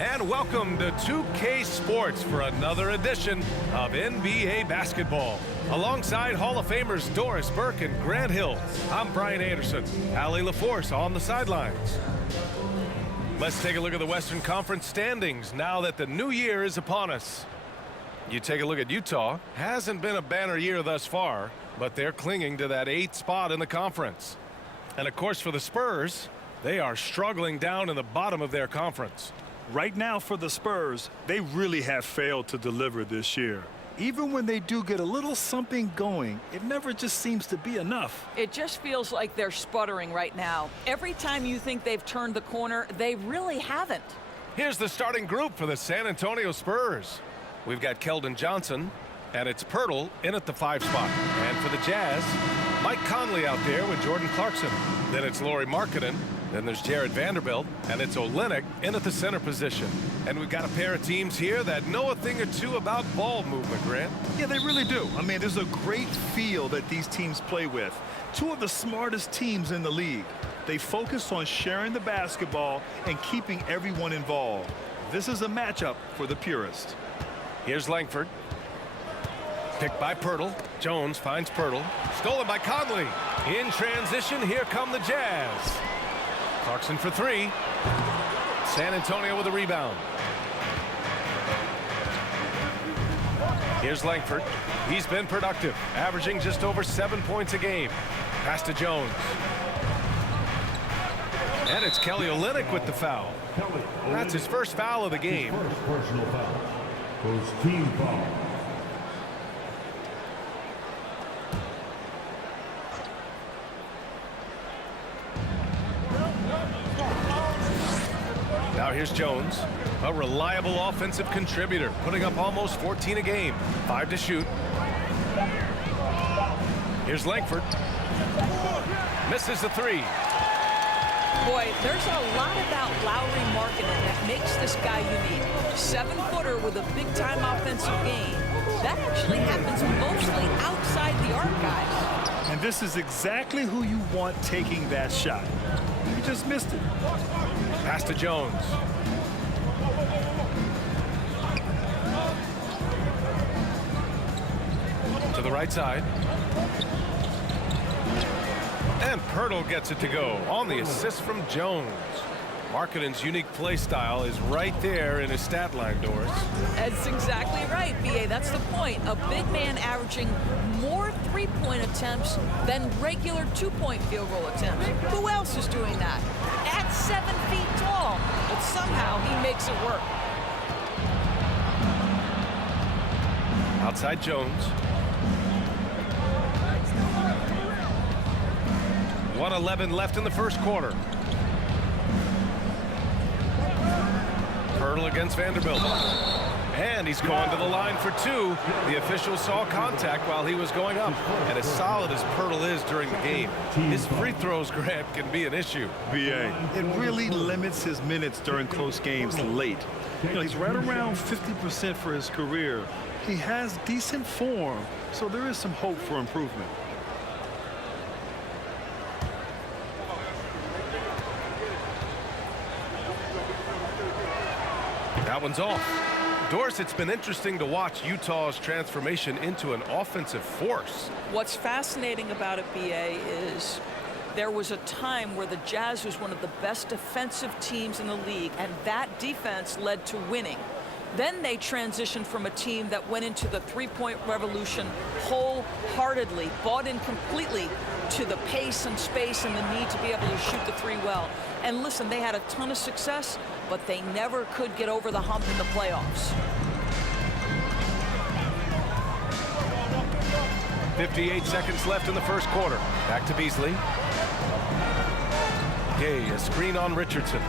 And welcome to 2K Sports for another edition of NBA basketball. Alongside Hall of Famers Doris Burke and Grant Hill, I'm Brian Anderson. Allie LaForce on the sidelines. Let's take a look at the Western Conference standings now that the new year is upon us. You take a look at Utah. Hasn't been a banner year thus far, but they're clinging to that 8th spot in the conference. And of course for the Spurs, they are struggling down in the bottom of their conference. Right now for the Spurs, they really have failed to deliver this year. Even when they do get a little something going, it never just seems to be enough. It just feels like they're sputtering right now. Every time you think they've turned the corner, they really haven't. Here's the starting group for the San Antonio Spurs. We've got Keldon Johnson, and it's Pirtle in at the 5 spot. And for the Jazz, Mike Conley out there with Jordan Clarkson. Then it's Lauri Markkanen. Then there's Jared Vanderbilt, and it's Olynyk in at the center position. And we've got a pair of teams here that know a thing or two about ball movement, Grant. Yeah, they really do. I mean, there's a great feel that these teams play with. Two of the smartest teams in the league. They focus on sharing the basketball and keeping everyone involved. This is a matchup for the purist. Here's Langford. Picked by Pirtle. Jones finds Pirtle. Stolen by Conley. In transition, here come the Jazz. Clarkson for 3. San Antonio with a rebound. Here's Langford. He's been productive, averaging just over 7 points a game. Pass to Jones. And it's Kelly Olynyk with the foul. That's his first foul of the game. First personal foul. First team foul. Now here's Jones, a reliable offensive contributor, putting up almost 14 a game. 5 to shoot. Here's Langford. Misses the 3. Boy, there's a lot about Lauri Markkanen that makes this guy unique. 7-footer with a big-time offensive game. That actually happens mostly outside the arc, guys. And this is exactly who you want taking that shot. You just missed it. Pass to Jones. To the right side. And Pirtle gets it to go on the assist from Jones. Markkanen's unique play style is right there in his stat line, Doris. That's exactly right, B.A. That's the point. A big man averaging more 3-point attempts than regular 2-point field goal attempts. Who else is doing that? At 7 feet tall, but somehow he makes it work. Outside Jones. 1:11 left in the first quarter. Pirtle against Vanderbilt. And he's going to the line for 2. The official saw contact while he was going up. And as solid as Pirtle is during the game, his free throws, Grant, can be an issue. BA, it really limits his minutes during close games late. You know, he's right around 50% for his career. He has decent form, so there is some hope for improvement. That one's off. Doris, it's been interesting to watch Utah's transformation into an offensive force. What's fascinating about it, B.A., is there was a time where the Jazz was one of the best defensive teams in the league, and that defense led to winning. Then they transitioned from a team that went into the 3-point revolution wholeheartedly, bought in completely to the pace and space and the need to be able to shoot the 3 well. And listen, they had a ton of success, but they never could get over the hump in the playoffs. 58 seconds left in the first quarter. Back to Beasley. Gay, a screen on Richardson.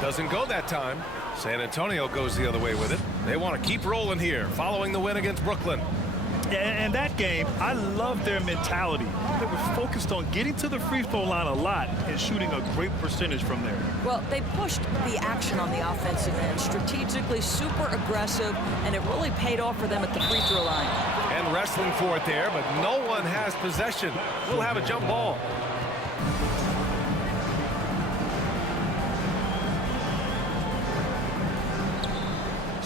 Doesn't go that time. San Antonio goes the other way with it. They want to keep rolling here, following the win against Brooklyn. And that game, I love their mentality. They were focused on getting to the free throw line a lot and shooting a great percentage from there. Well, they pushed the action on the offensive end, strategically super aggressive, and it really paid off for them at the free throw line. And wrestling for it there, but no one has possession. We'll have a jump ball.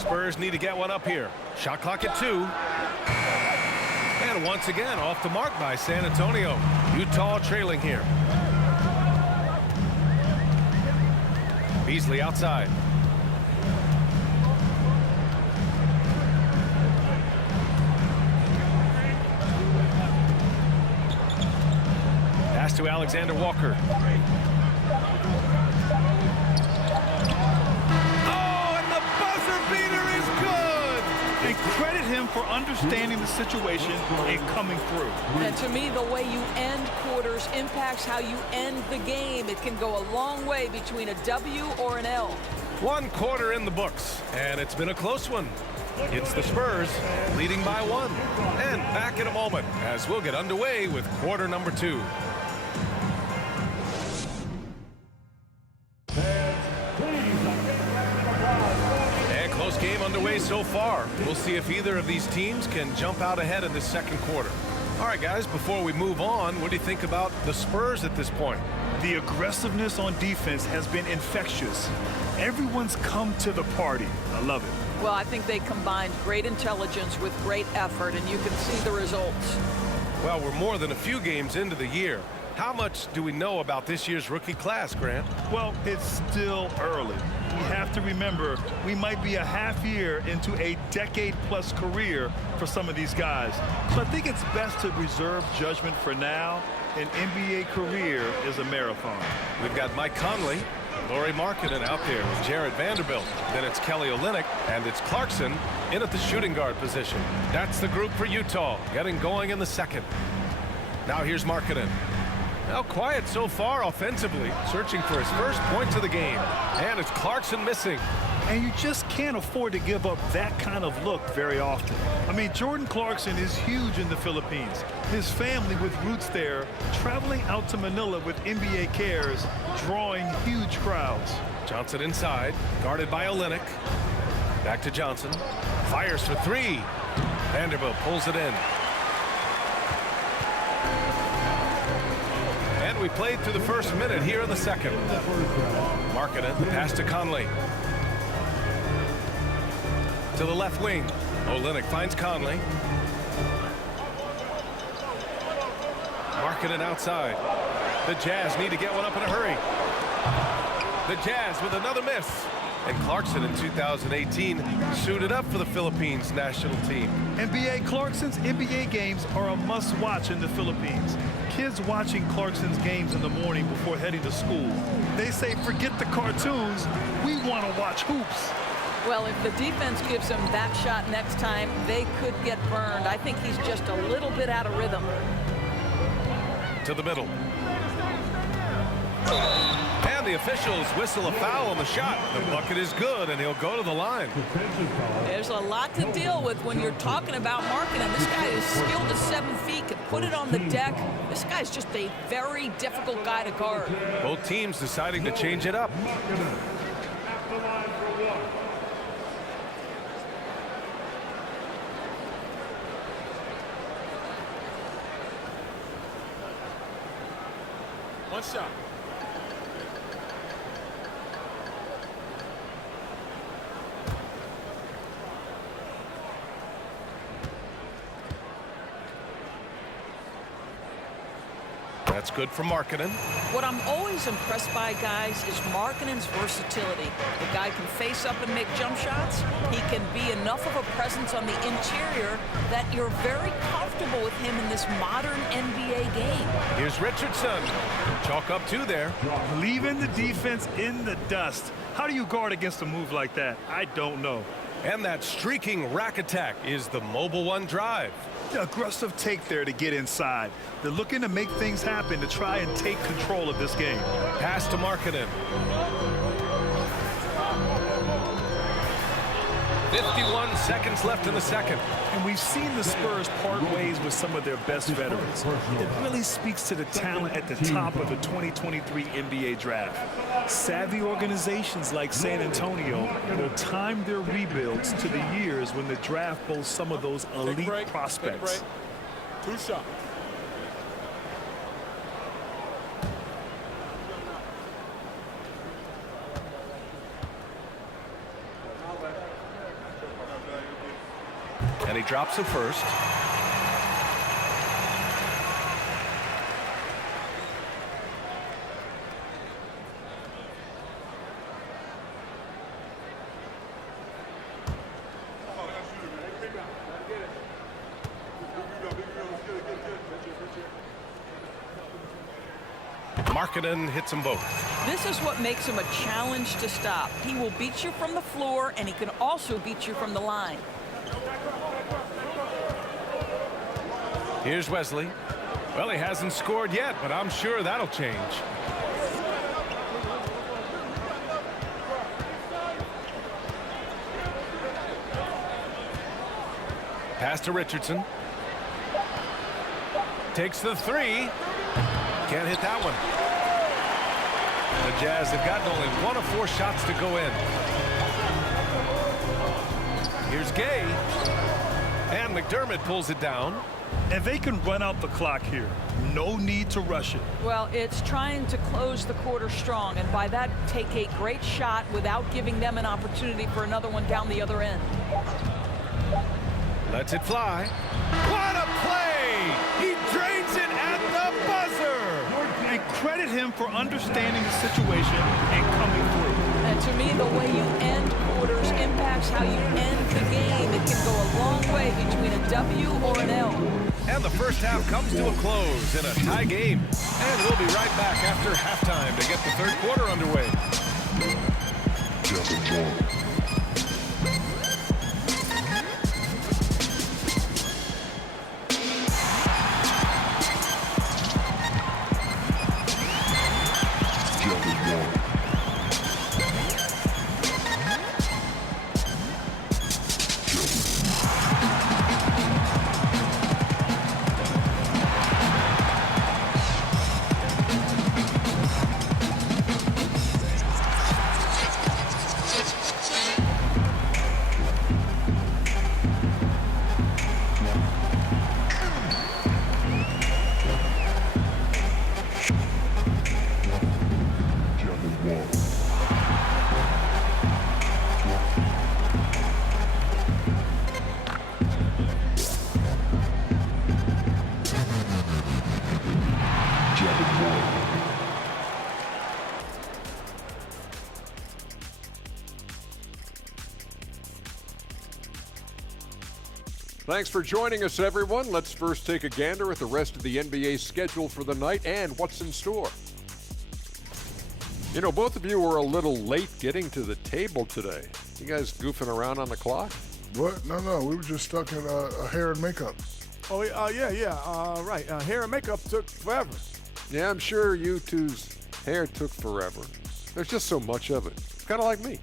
Spurs need to get one up here. Shot clock at 2. And once again, off the mark by San Antonio. Utah trailing here. Beasley outside. Pass to Alexander Walker. Oh, and the buzzer beater is good! And credit him for understanding the situation and coming through. And to me, the way you end quarters impacts how you end the game. It can go a long way between a W or an L. 1 quarter in the books, and it's been a close one. It's the Spurs leading by 1. And back in a moment as we'll get underway with quarter number 2. And close game underway so far. We'll see if either of these teams can jump out ahead in this second quarter. All right, guys, before we move on, what do you think about the Spurs at this point? The aggressiveness on defense has been infectious. Everyone's come to the party. I love it. Well, I think they combined great intelligence with great effort, and you can see the results. Well, we're more than a few games into the year. How much do we know about this year's rookie class, Grant? Well, it's still early. We have to remember we might be a half year into a decade-plus career for some of these guys. So I think it's best to reserve judgment for now. An NBA career is a marathon. We've got Mike Conley, Lauri Markkanen out there with Jared Vanderbilt. Then it's Kelly Olynyk, and it's Clarkson in at the shooting guard position. That's the group for Utah, getting going in the second. Now here's Markkanen. Now quiet so far offensively, searching for his first points of the game. And it's Clarkson missing. And you just can't afford to give up that kind of look very often. I mean, Jordan Clarkson is huge in the Philippines. His family with roots there, traveling out to Manila with NBA cares, drawing huge crowds. Johnson inside, guarded by Olynyk. Back to Johnson. Fires for 3. Vanderbilt pulls it in. We played through the first minute here in the second. Markkanen, pass to Conley. To the left wing. Olynyk finds Conley. Markkanen outside. The Jazz need to get one up in a hurry. The Jazz with another miss. And Clarkson in 2018 suited up for the Philippines national team. Clarkson's NBA games are a must-watch in the Philippines. Kids watching Clarkson's games in the morning before heading to school. They say, forget the cartoons, we want to watch hoops. Well, if the defense gives him that shot next time, they could get burned. I think he's just a little bit out of rhythm. To the middle. And the officials whistle a foul on the shot. The bucket is good, and he'll go to the line. There's a lot to deal with when you're talking about Markkanen. This guy is skilled to 7 feet, can put it on the deck. This guy's just a very difficult guy to guard. Both teams deciding to change it up. One shot. That's good for Markkanen. What I'm always impressed by, guys, is Markkanen's versatility. The guy can face up and make jump shots. He can be enough of a presence on the interior that you're very comfortable with him in this modern NBA game. Here's Richardson. Chalk up 2 there. Leaving the defense in the dust. How do you guard against a move like that? I don't know. And that streaking rack attack is the mobile 1 drive. The aggressive take there to get inside. They're looking to make things happen to try and take control of this game. Pass to Markkanen. 51 seconds left in the second. And we've seen the Spurs part ways with some of their best veterans. It really speaks to the talent at the top of the 2023 NBA draft. Savvy organizations like San Antonio will time their rebuilds to the years when the draft boasts some of those elite prospects. 2 shots. And he drops it first. Markkanen hits them both. This is what makes him a challenge to stop. He will beat you from the floor, and he can also beat you from the line. Here's Wesley. Well, he hasn't scored yet, but I'm sure that'll change. Pass to Richardson. Takes the three. Can't hit that one. The Jazz have gotten only 1 of 4 shots to go in. Here's Gay. And McDermott pulls it down. And they can run out the clock here. No need to rush it. Well, it's trying to close the quarter strong, and by that, take a great shot without giving them an opportunity for another one down the other end. Lets it fly. What a play! He drains it at the buzzer! And credit him for understanding the situation and coming through. And to me, the way you end quarters impacts how you end the game. It can go a long way between a W or an L. And the first half comes to a close in a tie game. And we'll be right back after halftime to get the third quarter underway. Thanks for joining us, everyone. Let's first take a gander at the rest of the NBA schedule for the night and what's in store. You know, both of you were a little late getting to the table today. You guys goofing around on the clock? What? No. We were just stuck in hair and makeup. Oh, right. Hair and makeup took forever. Yeah, I'm sure you two's hair took forever. There's just so much of it. Kind of like me.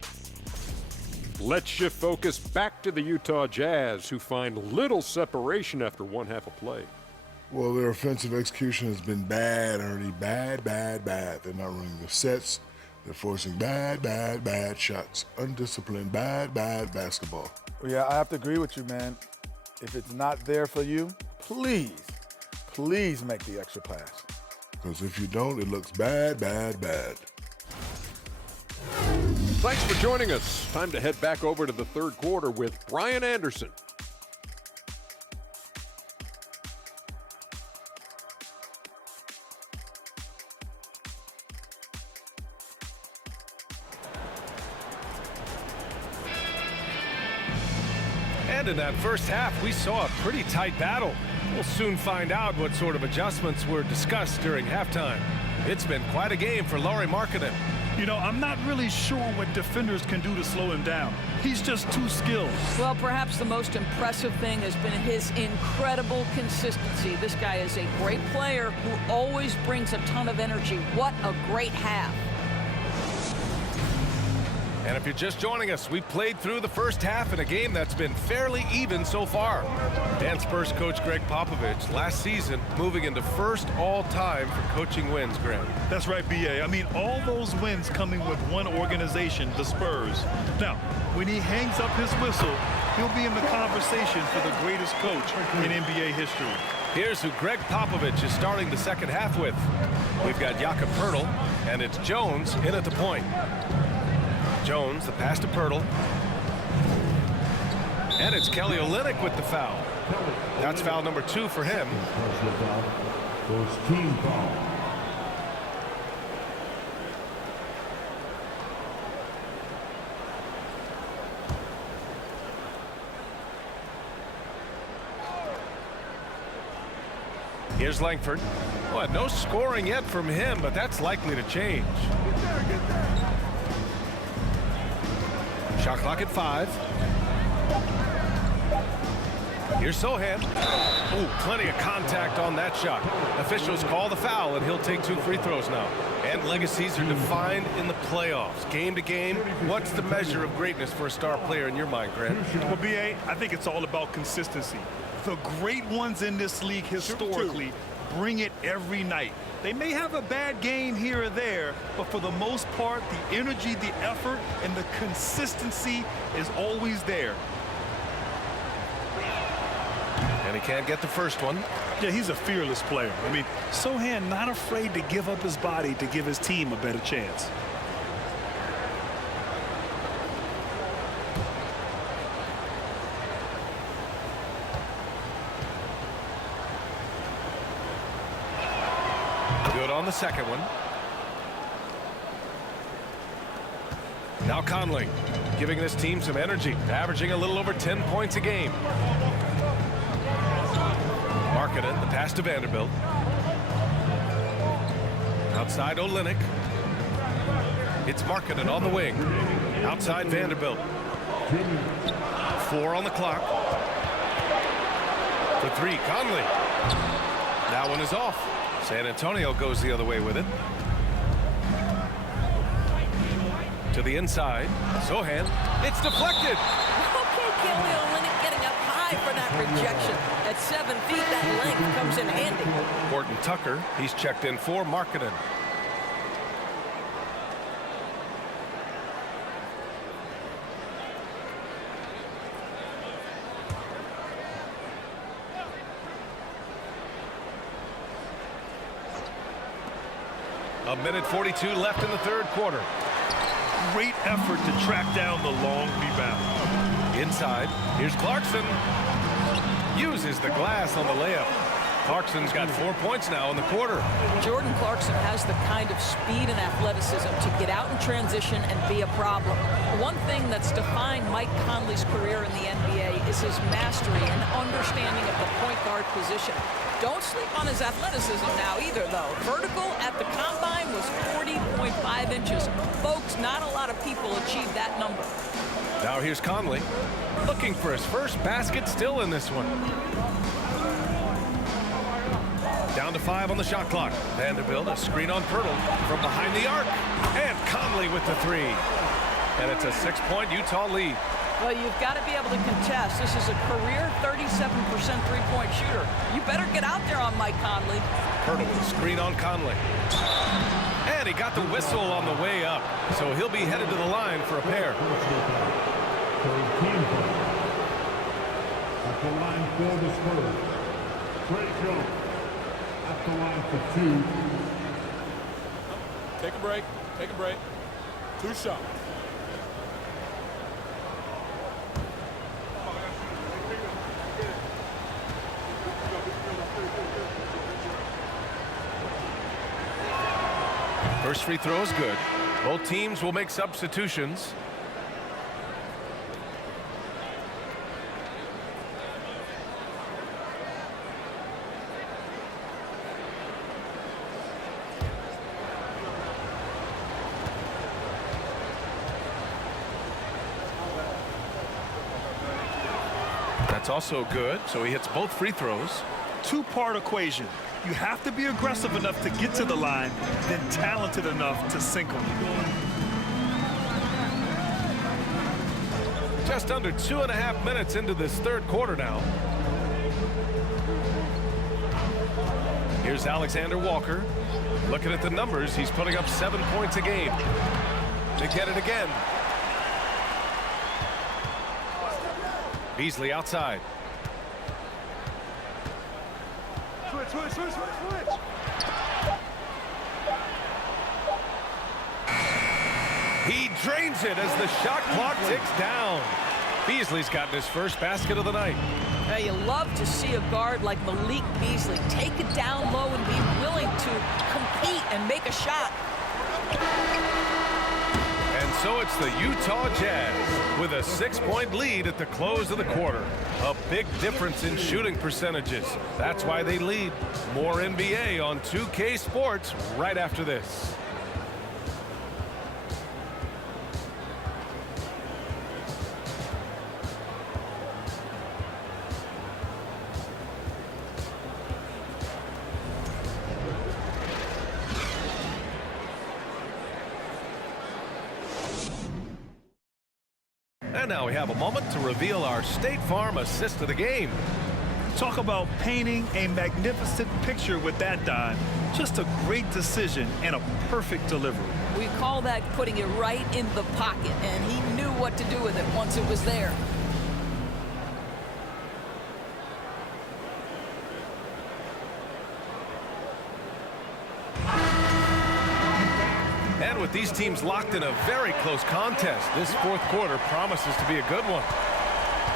Let's shift focus back to the Utah Jazz, who find little separation after one half of play. Well, their offensive execution has been bad, Ernie. Bad. They're not running the sets. They're forcing bad shots. Undisciplined, bad basketball. Well, yeah, I have to agree with you, man. If it's not there for you, please make the extra pass. Because if you don't, it looks bad. Thanks for joining us. Time to head back over to the third quarter with Brian Anderson. And in that first half, we saw a pretty tight battle. We'll soon find out what sort of adjustments were discussed during halftime. It's been quite a game for Lauri Markkanen. You know, I'm not really sure what defenders can do to slow him down. He's just too skilled. Well, perhaps the most impressive thing has been his incredible consistency. This guy is a great player who always brings a ton of energy. What a great half. And if you're just joining us, we played through the first half in a game that's been fairly even so far. And Spurs coach Greg Popovich last season moving into first all-time for coaching wins, Greg. That's right, B.A. I mean, all those wins coming with one organization, the Spurs. Now, when he hangs up his whistle, he'll be in the conversation for the greatest coach in NBA history. Here's who Greg Popovich is starting the second half with. We've got Jakob Poeltl, and it's Jones in at the point. Jones, the pass to Poeltl. And it's Kelly Olynyk with the foul. That's foul number 2 for him. Personal foul. First team foul. Here's Langford. Well, no scoring yet from him, but that's likely to change. Shot clock at 5. Here's Sohan. Ooh, plenty of contact on that shot. Officials call the foul, and he'll take 2 free throws now. And legacies are defined in the playoffs. Game to game, what's the measure of greatness for a star player in your mind, Grant? Well, B.A., I think it's all about consistency. The great ones in this league historically bring it every night. They may have a bad game here or there, but for the most part, the energy, the effort, and the consistency is always there. And he can't get the first one. Yeah, he's a fearless player. I mean, Sohan not afraid to give up his body to give his team a better chance. Good on the second one. Now Conley, giving this team some energy, averaging a little over 10 points a game. Markkanen, the pass to Vanderbilt. Outside Olynyk. It's Markkanen on the wing. Outside Vanderbilt. 4 on the clock. For 3, Conley. That one is off. San Antonio goes the other way with it. To the inside. Sohan. It's deflected. Okay, Kelly Olynyk getting up high for that rejection. At 7 feet, that length comes in handy. Horton Tucker, he's checked in for Markkanen. A minute 42 left in the third quarter. Great effort to track down the long rebound. Inside, here's Clarkson. Uses the glass on the layup. Clarkson's got 4 points now in the quarter. Jordan Clarkson has the kind of speed and athleticism to get out in transition and be a problem. One thing that's defined Mike Conley's career in the NBA is his mastery and understanding of the point guard position. Don't sleep on his athleticism now either, though. Vertical at the combine was 40.5 inches. Folks, not a lot of people achieve that number. Now here's Conley, looking for his first basket still in this one. Down to 5 on the shot clock. Vanderbilt, a screen on Pirtle from behind the arc. And Conley with the 3. And it's a 6-point Utah lead. Well, you've got to be able to contest. This is a career 37% three-point shooter. You better get out there on Mike Conley. Pirtle with a screen on Conley. And he got the whistle on the way up. So he'll be headed to the line for a pair. Third team foul. At the line for the Spurs. Trey Jones. At the line for 2. Take a break. Take a break. 2 shots. First free throw is good. Both teams will make substitutions. That's also good, so he hits both free throws. Two-part equation. You have to be aggressive enough to get to the line, then talented enough to sink them. Just under 2.5 minutes into this third quarter now. Here's Alexander Walker. Looking at the numbers, he's putting up 7 points a game. They get it again. Beasley outside. Switch. He drains it as the shot clock ticks down. Beasley's gotten his first basket of the night. Now, you love to see a guard like Malik Beasley take it down low and be willing to compete and make a shot. And so it's the Utah Jazz with a 6-point lead at the close of the quarter. A big difference in shooting percentages. That's why they lead. More NBA on 2K Sports right after this. And now we have a moment to reveal our State Farm assist of the game. Talk about painting a magnificent picture with that dime. Just a great decision and a perfect delivery. We call that putting it right in the pocket, and he knew what to do with it once it was there. And with these teams locked in a very close contest, this fourth quarter promises to be a good one.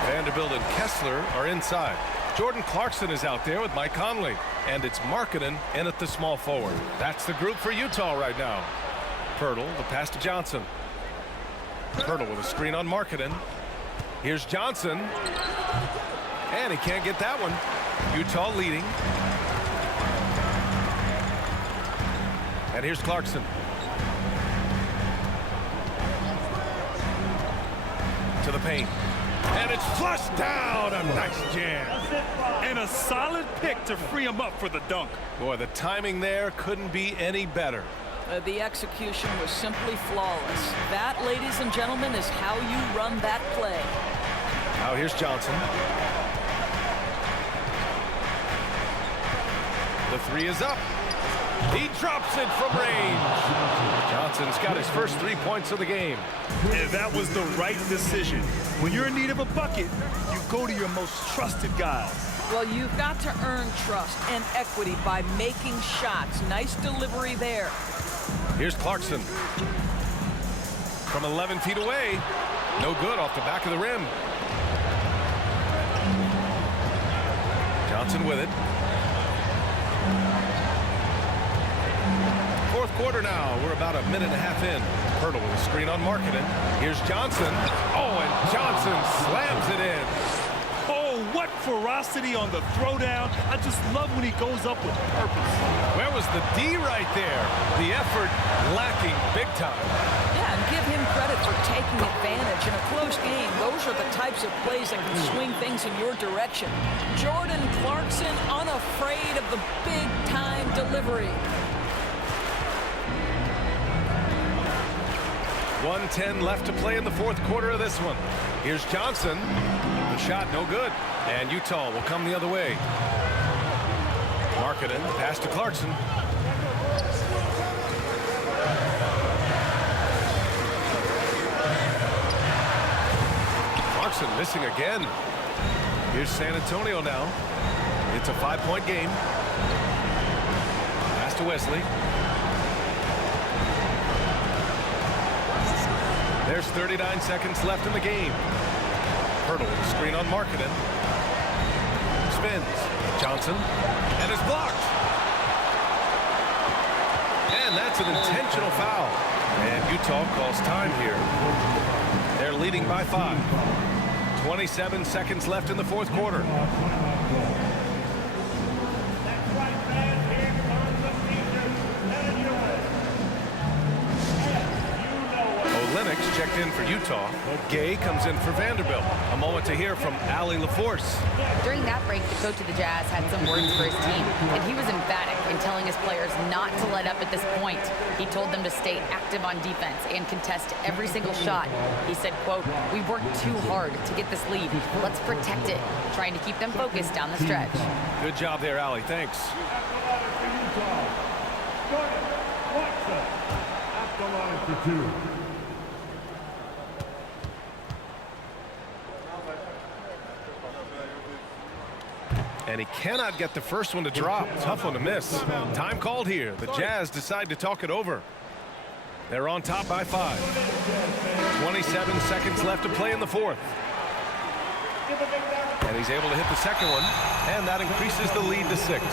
Vanderbilt and Kessler are inside. Jordan Clarkson is out there with Mike Conley. And it's Markkanen in at the small forward. That's the group for Utah right now. Pirtle, the pass to Johnson. Pirtle with a screen on Markkanen. Here's Johnson. And he can't get that one. Utah leading. And here's Clarkson. To the paint. And it's flushed down. A nice jam. And a solid pick to free him up for the dunk. Boy, the timing there couldn't be any better. The execution was simply flawless. That, ladies and gentlemen, is how you run that play. Now here's Johnson. The three is up. He drops it from range. Johnson's got his first 3 points of the game. And that was the right decision. When you're in need of a bucket, you go to your most trusted guys. Well, you've got to earn trust and equity by making shots. Nice delivery there. Here's Clarkson. From 11 feet away. No good off the back of the rim. Johnson with it. Fourth quarter now. We're about a minute and a half in. Pirtle with a screen on Markkanen. Here's Johnson. Oh, and Johnson slams it in. Oh, what ferocity on the throwdown. I just love when he goes up with purpose. Where was the D right there? The effort lacking big time. Yeah, and give him credit for taking advantage in a close game. Those are the types of plays that can swing things in your direction. Jordan Clarkson unafraid of the big-time delivery. 1:10 left to play in the fourth quarter of this one. Here's Johnson. The shot no good. And Utah will come the other way. Markkanen, pass to Clarkson. Clarkson missing again. Here's San Antonio now. It's a 5-point game. Pass to Wesley. There's 39 seconds left in the game. Pirtle with a screen on Markkanen. Spins. Johnson. And it's blocked. And that's an intentional foul. And Utah calls time here. They're leading by 5. 27 seconds left in the fourth quarter. Lennox checked in for Utah. Gay comes in for Vanderbilt. A moment to hear from Allie LaForce. During that break, the coach of the Jazz had some words for his team, and he was emphatic in telling his players not to let up at this point. He told them to stay active on defense and contest every single shot. He said, quote, "We worked too hard to get this lead. Let's protect it," trying to keep them focused down the stretch. Good job there, Allie. Thanks. At the line for 2. And he cannot get the first one to drop. Tough one to miss. Time called here. The Jazz decide to talk it over. They're on top by 5. 27 seconds left to play in the fourth. And he's able to hit the second one, and that increases the lead to 6.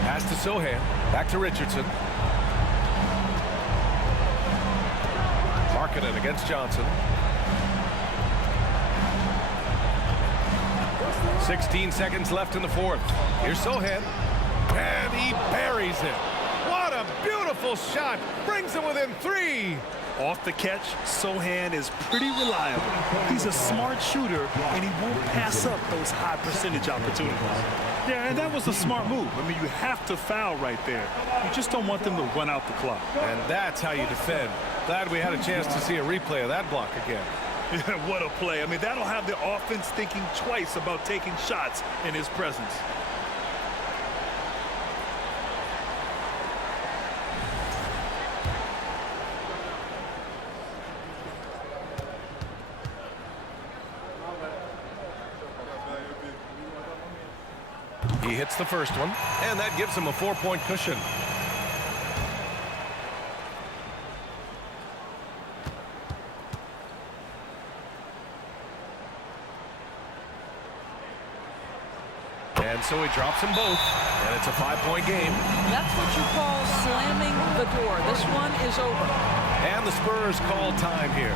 Pass to Sohan. Back to Richardson. Marketed against Johnson. 16 seconds left in the fourth. Here's Sohan. And he buries it. What a beautiful shot. Brings him within 3. Off the catch, Sohan is pretty reliable. He's a smart shooter, and he won't pass up those high percentage opportunities. Yeah, and that was a smart move. I mean, you have to foul right there. You just don't want them to run out the clock. And that's how you defend. Glad we had a chance to see a replay of that block again. Yeah, what a play. I mean, that'll have the offense thinking twice about taking shots in his presence. He hits the first one, and that gives him a 4-point cushion. And so he drops them both, and it's a 5-point game. That's what you call slamming the door. This one is over. And the Spurs call time here.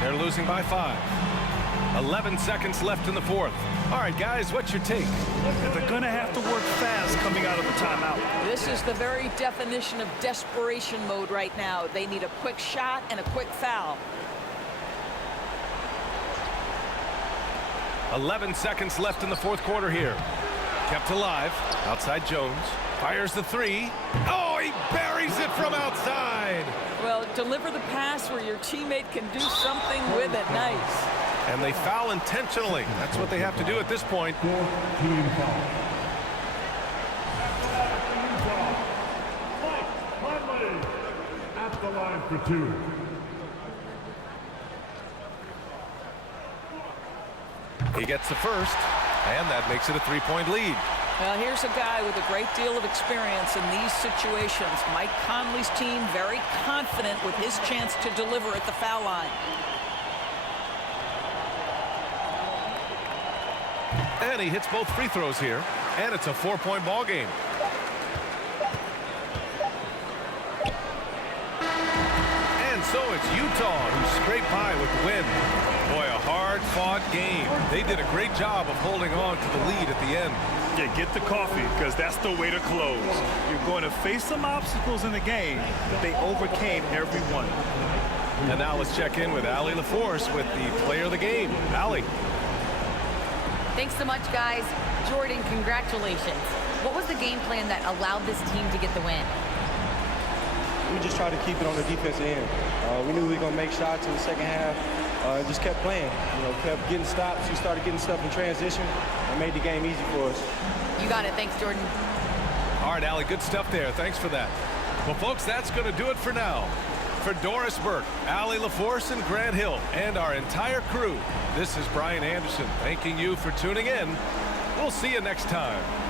They're losing by 5. 11 seconds left in the fourth. All right, guys, what's your take? They're going to have to work fast coming out of the timeout. This is the very definition of desperation mode right now. They need a quick shot and a quick foul. 11 seconds left in the fourth quarter here. Kept alive. Outside Jones. Fires the 3. Oh, he buries it from outside. Well, deliver the pass where your teammate can do something with it. Nice. And they foul intentionally. That's what they have to do at this point. Team foul. Conley at the line for 2. He gets the first, and that makes it a 3-point lead. Well, here's a guy with a great deal of experience in these situations. Mike Conley's team very confident with his chance to deliver at the foul line. And he hits both free throws here, and it's a 4-point ball game. And so it's Utah who scrape by with the win. Boy, a hard-fought game. They did a great job of holding on to the lead at the end. Yeah, get the coffee, because that's the way to close. You're going to face some obstacles in the game, but they overcame every one. And now let's check in with Allie LaForce with the player of the game. Allie. Thanks so much, guys. Jordan, congratulations. What was the game plan that allowed this team to get the win? We just tried to keep it on the defensive end. We knew we were going to make shots in the second half and just kept playing. You know, kept getting stops. We started getting stuff in transition and made the game easy for us. You got it. Thanks, Jordan. All right, Allie, good stuff there. Thanks for that. Well, folks, that's going to do it for now. For Doris Burke, Allie LaForce, and Grant Hill, and our entire crew, this is Brian Anderson thanking you for tuning in We'll see you next time.